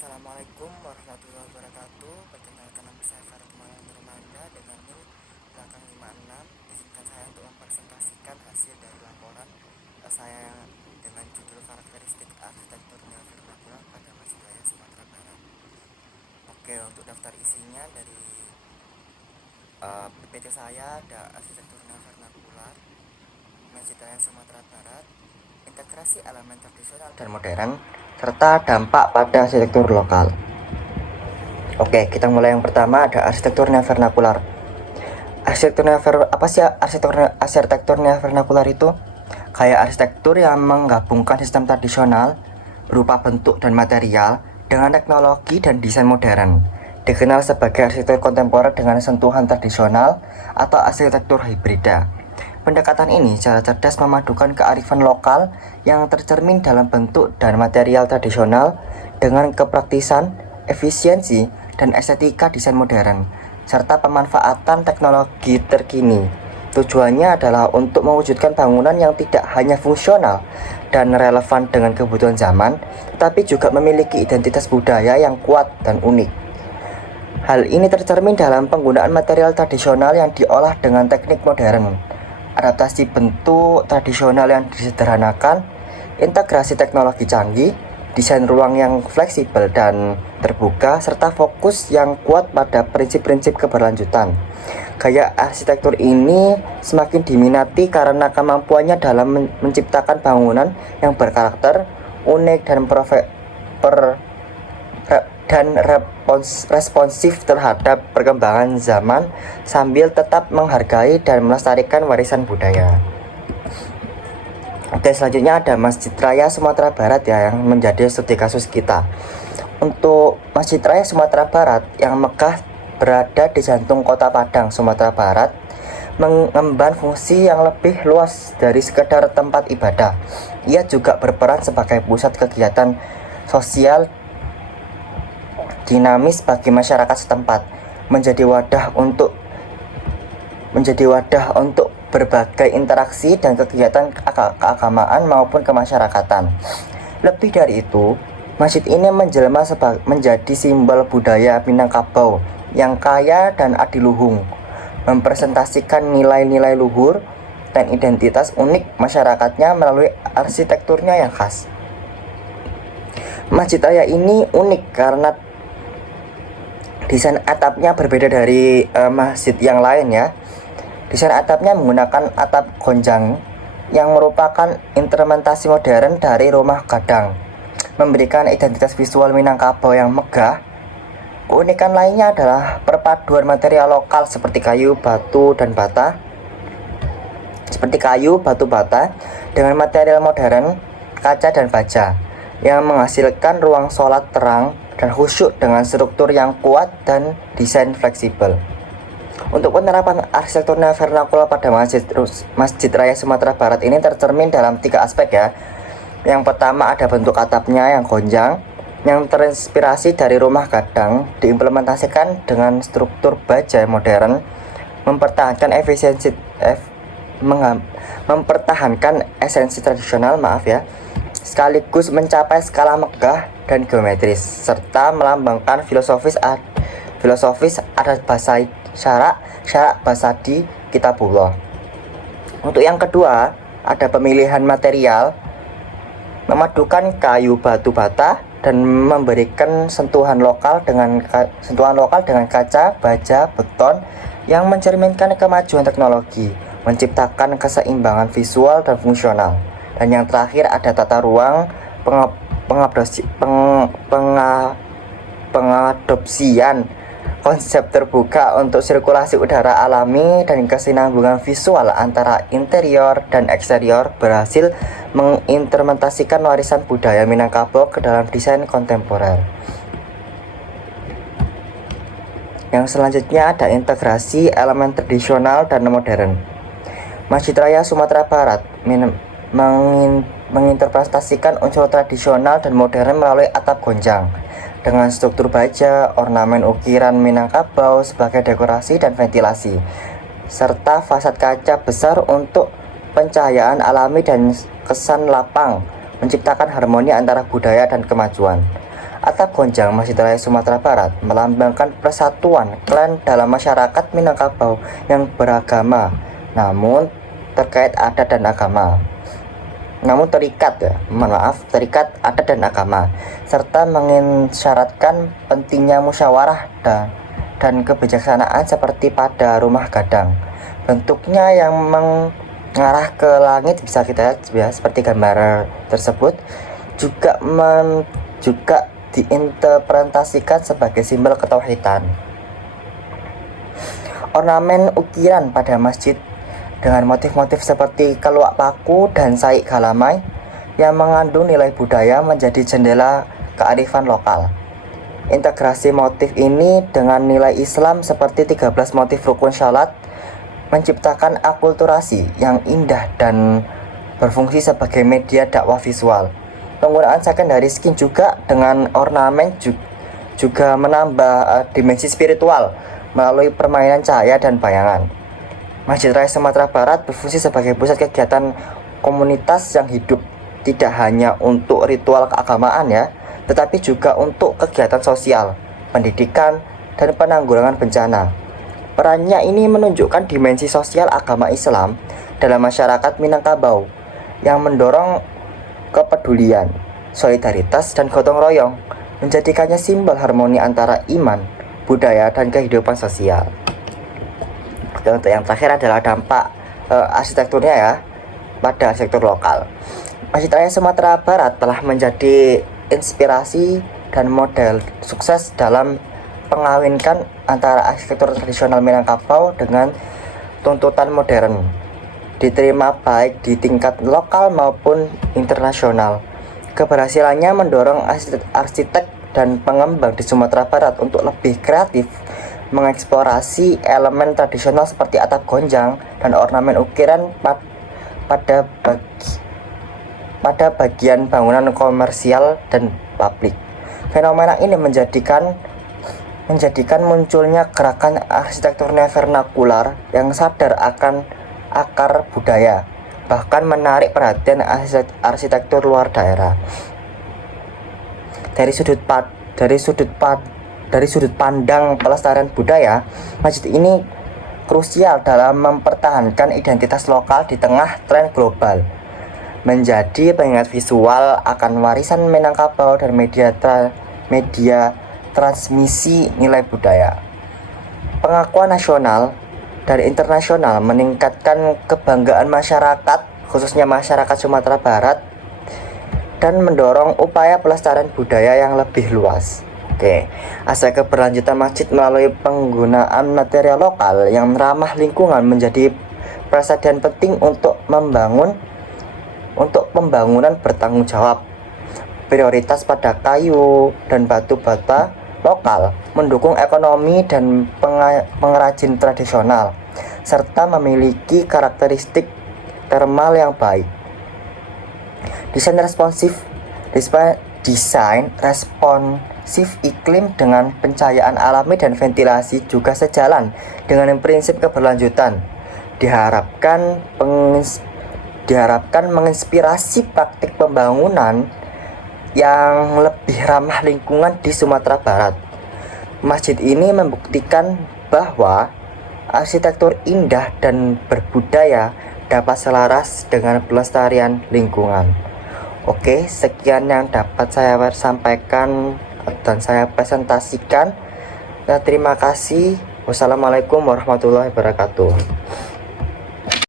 Assalamualaikum warahmatullahi wabarakatuh. Perkenalkan, nama saya Farid Nurmanda dengan NIM belakang 56. Izinkan saya untuk mempresentasikan hasil dari laporan saya dengan judul karakteristik arsitekturnya vernakular pada Masjid Raya Sumatera Barat. Oke, untuk daftar isinya dari PPT saya ada arsitekturnya vernakular Masjid Raya Sumatera Barat, integrasi elemen tradisional dan modern, serta dampak pada arsitektur lokal. Oke, kita mulai. Yang pertama ada arsitekturnya vernakular. Apa sih arsitekturnya vernakular itu? Kayak arsitektur yang menggabungkan sistem tradisional berupa bentuk dan material dengan teknologi dan desain modern. Dikenal sebagai arsitektur kontemporer dengan sentuhan tradisional atau arsitektur hibrida. Pendekatan ini secara cerdas memadukan kearifan lokal yang tercermin dalam bentuk dan material tradisional dengan kepraktisan, efisiensi, dan estetika desain modern, serta pemanfaatan teknologi terkini. Tujuannya adalah untuk mewujudkan bangunan yang tidak hanya fungsional dan relevan dengan kebutuhan zaman, tetapi juga memiliki identitas budaya yang kuat dan unik. Hal ini tercermin dalam penggunaan material tradisional yang diolah dengan teknik modern, adaptasi bentuk tradisional yang disederhanakan, integrasi teknologi canggih, desain ruang yang fleksibel dan terbuka, serta fokus yang kuat pada prinsip-prinsip keberlanjutan. Gaya arsitektur ini semakin diminati karena kemampuannya dalam menciptakan bangunan yang berkarakter, unik, dan responsif terhadap perkembangan zaman sambil tetap menghargai dan melestarikan warisan budaya. Oke, selanjutnya ada Masjid Raya Sumatera Barat ya, yang menjadi studi kasus kita. Untuk Masjid Raya Sumatera Barat yang megah berada di jantung kota Padang, Sumatera Barat, mengemban fungsi yang lebih luas dari sekedar tempat ibadah. Ia juga berperan sebagai pusat kegiatan sosial dinamis bagi masyarakat setempat, menjadi wadah untuk berbagai interaksi dan kegiatan keagamaan maupun kemasyarakatan. Lebih dari itu, masjid ini menjelma menjadi simbol budaya Minangkabau yang kaya dan adiluhung, mempresentasikan nilai-nilai luhur dan identitas unik masyarakatnya melalui arsitekturnya yang khas. Masjid Raya ini unik karena desain atapnya berbeda dari masjid yang lain ya. Desain atapnya menggunakan atap gonjang yang merupakan implementasi modern dari rumah gadang, memberikan identitas visual Minangkabau yang megah. Keunikan lainnya adalah perpaduan material lokal seperti kayu, batu bata dengan material modern, kaca dan baja yang menghasilkan ruang sholat terang dan khusyuk dengan struktur yang kuat dan desain fleksibel. Untuk penerapan arsitekturnya vernakular pada Masjid Raya Sumatera Barat ini tercermin dalam 3 aspek ya. Yang pertama ada bentuk atapnya yang gonjang, yang terinspirasi dari rumah gadang, diimplementasikan dengan struktur baja modern, mempertahankan esensi tradisional, sekaligus mencapai skala megah dan geometris, serta melambangkan filosofis adat syarak basadi kitabullah. Untuk yang kedua, ada pemilihan material, memadukan kayu, batu bata, dan memberikan sentuhan lokal dengan kaca, baja, beton yang mencerminkan kemajuan teknologi, menciptakan keseimbangan visual dan fungsional. Dan yang terakhir ada tata ruang, pengadopsian konsep terbuka untuk sirkulasi udara alami dan kesinambungan visual antara interior dan eksterior berhasil mengimplementasikan warisan budaya Minangkabau ke dalam desain kontemporer. Yang selanjutnya ada integrasi elemen tradisional dan modern. Masjid Raya Sumatera Barat menginterpretasikan unsur tradisional dan modern melalui atap gonjang dengan struktur baja, ornamen ukiran Minangkabau sebagai dekorasi dan ventilasi, serta fasad kaca besar untuk pencahayaan alami dan kesan lapang, menciptakan harmoni antara budaya dan kemajuan. Atap gonjang Masjid Raya Sumatera Barat melambangkan persatuan klan dalam masyarakat Minangkabau yang beragama, namun terkait adat dan agama. Terikat adat dan agama, serta mengisyaratkan pentingnya musyawarah dan kebijaksanaan seperti pada rumah gadang. Bentuknya yang mengarah ke langit bisa kita lihat ya, seperti gambar tersebut, juga diinterpretasikan sebagai simbol ketauhidan. Ornamen ukiran pada masjid dengan motif-motif seperti keluak paku dan saik galamai yang mengandung nilai budaya menjadi jendela kearifan lokal. Integrasi motif ini dengan nilai Islam seperti 13 motif rukun syalat menciptakan akulturasi yang indah dan berfungsi sebagai media dakwah visual. Penggunaan secondary skin juga dengan ornamen juga menambah dimensi spiritual melalui permainan cahaya dan bayangan. Masjid Raya Sumatera Barat berfungsi sebagai pusat kegiatan komunitas yang hidup, tidak hanya untuk ritual keagamaan ya, tetapi juga untuk kegiatan sosial, pendidikan, dan penanggulangan bencana. Perannya ini menunjukkan dimensi sosial agama Islam dalam masyarakat Minangkabau yang mendorong kepedulian, solidaritas, dan gotong royong, menjadikannya simbol harmoni antara iman, budaya, dan kehidupan sosial. Dan untuk yang terakhir adalah dampak arsitekturnya ya pada sektor lokal. Masjid Raya Sumatera Barat telah menjadi inspirasi dan model sukses dalam mengawinkan antara arsitektur tradisional Minangkabau dengan tuntutan modern. Diterima baik di tingkat lokal maupun internasional. Keberhasilannya mendorong arsitek dan pengembang di Sumatera Barat untuk lebih kreatif mengeksplorasi elemen tradisional seperti atap gonjang dan ornamen ukiran pada bagian bangunan komersial dan publik. Fenomena ini menjadikan munculnya gerakan arsitektur vernakular yang sadar akan akar budaya, bahkan menarik perhatian arsitektur luar daerah. Dari sudut pandang pelestarian budaya, masjid ini krusial dalam mempertahankan identitas lokal di tengah tren global, menjadi pengingat visual akan warisan Minangkabau dan media transmisi nilai budaya. Pengakuan nasional dan internasional meningkatkan kebanggaan masyarakat, khususnya masyarakat Sumatera Barat, dan mendorong upaya pelestarian budaya yang lebih luas. Aspek keberlanjutan masjid melalui penggunaan material lokal yang ramah lingkungan menjadi presiden penting untuk pembangunan bertanggung jawab. Prioritas pada kayu dan batu bata lokal, mendukung ekonomi dan pengrajin tradisional, serta memiliki karakteristik termal yang baik. Desain responsif iklim dengan pencahayaan alami dan ventilasi juga sejalan dengan prinsip keberlanjutan. Diharapkan menginspirasi praktik pembangunan yang lebih ramah lingkungan di Sumatera Barat. Masjid ini membuktikan bahwa arsitektur indah dan berbudaya dapat selaras dengan pelestarian lingkungan. Oke, sekian yang dapat saya sampaikan dan saya presentasikan. Terima kasih. Wassalamualaikum warahmatullahi wabarakatuh.